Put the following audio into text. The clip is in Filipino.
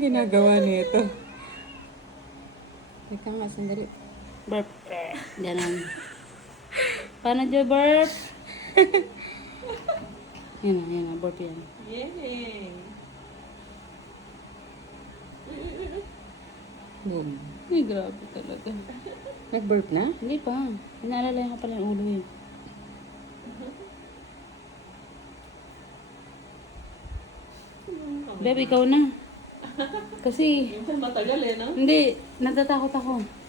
ginagawa nito? Teka nga, sandali. Burp. Ganon. Paano dyan, burp? Yan na, burp yan. Yay! Boom. Ay, grabe talaga. Nag-burp na? Hindi pa. Pinaalala ko pala yung ulo yun. Bebe, ikaw na. Kasi, Yung matagal eh, no? hindi, natatakot ako.